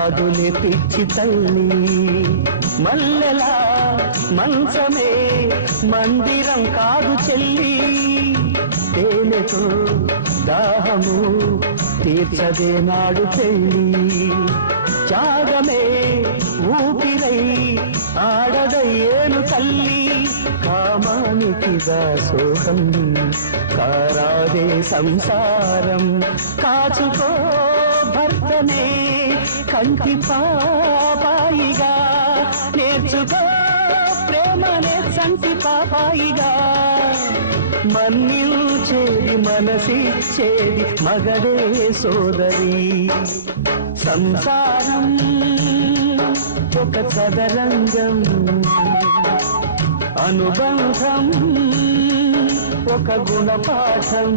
కాదులే పిచ్చి తల్లి మల్లెలా మంచమే మందిరం కాదు చెల్లి తేనెతో దాహము తీర్చదే నాడు పెళ్ళి త్యాగమే ఊపిరై ఆడదయ్యేను తల్లి కామానికి దాసోహం కారాదే సంసారం కాచుకో భర్తనే కంటి పాపాయిగా నేర్చుకో ప్రేమనే సంటి పాపాయిగా మన్నిల్చేది మనసిచ్చేది మగడే సోదరి సంసారం ఒక చదరంగం అనుబంధం ఒక గుణపాఠం